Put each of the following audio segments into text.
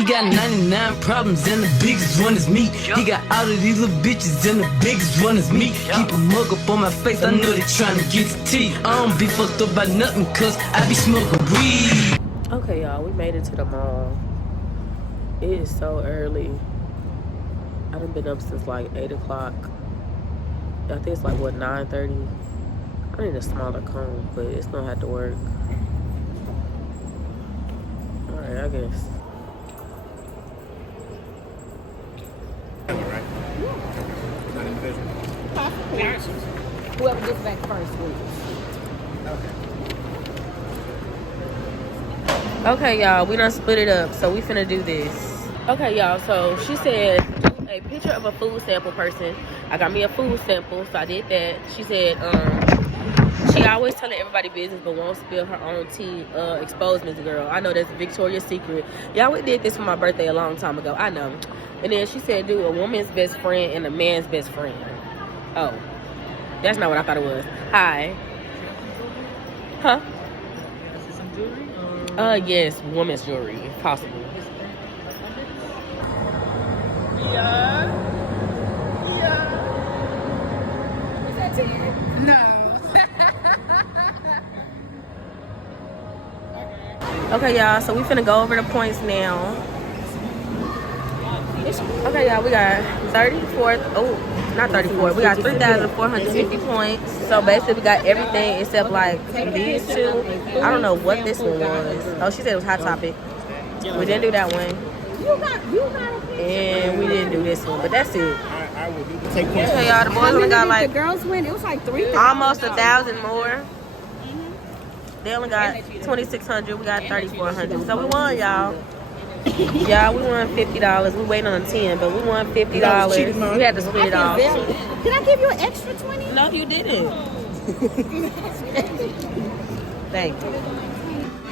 He got 99 problems and the biggest one is me. He got all of these little bitches and the biggest one is me. Keep a mug up on my face, I know they tryna get to tea. I don't be fucked up by nothing cause I be smoking weed. Okay, y'all, we made it to the mall. It is so early. I done been up since like 8 o'clock. I think it's like, what, 9:30? I need a smaller comb, but it's gonna have to work. Alright, I guess. Whoever gets back first wins. Okay, y'all, we done split it up, so we finna do this. Okay, y'all, so she said do a picture of a food sample person. I got me a food sample, so I did that. She said she always telling everybody business but won't spill her own tea. Expose Miss Girl. I know that's Victoria's Secret. Y'all, we did this for my birthday a long time ago. I know. And then she said do a woman's best friend and a man's best friend. Oh, that's not what I thought it was. Hi. Huh? Yes, women's jewelry, if possible. Yeah. Is that 10? No. Okay, y'all, so we finna go over the points now. Okay, y'all, we got 34, oh, not 34, we got 3,450 points. So basically we got everything except like these two. I don't know what this one was. Oh, she said it was Hot Topic. We didn't do that one. And we didn't do this one, but that's it. Okay, y'all, the boys only got like, the girls win? It was like 3,000. almost 1,000 more. They only got 2,600. We got 3,400. So we won, y'all. Yeah, we won $50. We waiting on 10, but we won $50. We had to split it off. Did I give you an extra 20? No, you didn't. Thank you.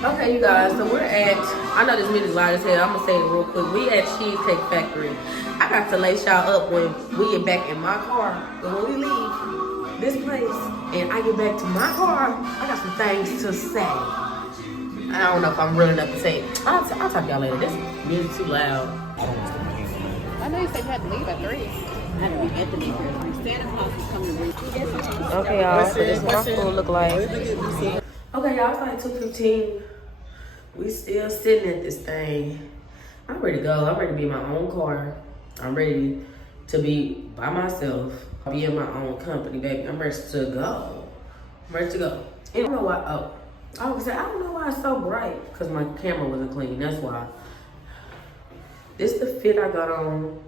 Okay, you guys, so we're at, I know this music's loud as hell. I'm gonna say it real quick. We at Cheesecake Factory. I got to lace y'all up when we get back in my car. But when we leave this place and I get back to my car, I got some things to say. I don't know if I'm real enough to say it. I'll talk to y'all later. This music too loud. I know you said you had to leave at 3. I had to be at the bakery. Santa Claus is coming to read. Okay, y'all, so this is what my food look like. Okay, y'all, it's like 2:15. We still sitting at this thing. I'm ready to go. I'm ready to be in my own car. I'm ready to be by myself. I'll be in my own company, baby. I'm ready to go. I'm ready to go. And I don't know why, I don't know why it's so bright. Because my camera wasn't clean, that's why. This is the fit I got on.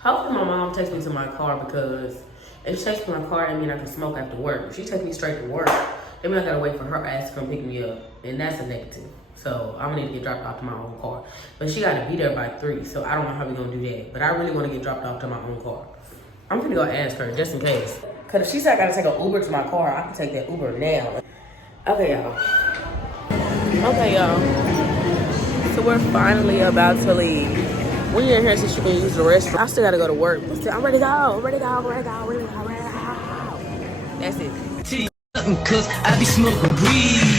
Hopefully my mom takes me to my car because if she takes me to my car, I mean I can smoke after work. If she takes me straight to work, I mean I gotta wait for her ass to come pick me up. And that's a negative. So I'm gonna need to get dropped off to my own car. But she gotta be there by 3, so I don't know how we gonna do that. But I really wanna get dropped off to my own car. I'm gonna go ask her just in case. Cause if she said I gotta take an Uber to my car, I can take that Uber now. Okay, y'all. So we're finally about to leave. We in here so she can use the restroom. I still gotta go to work. I'm ready to go. That's it. Cause I be smoking weed.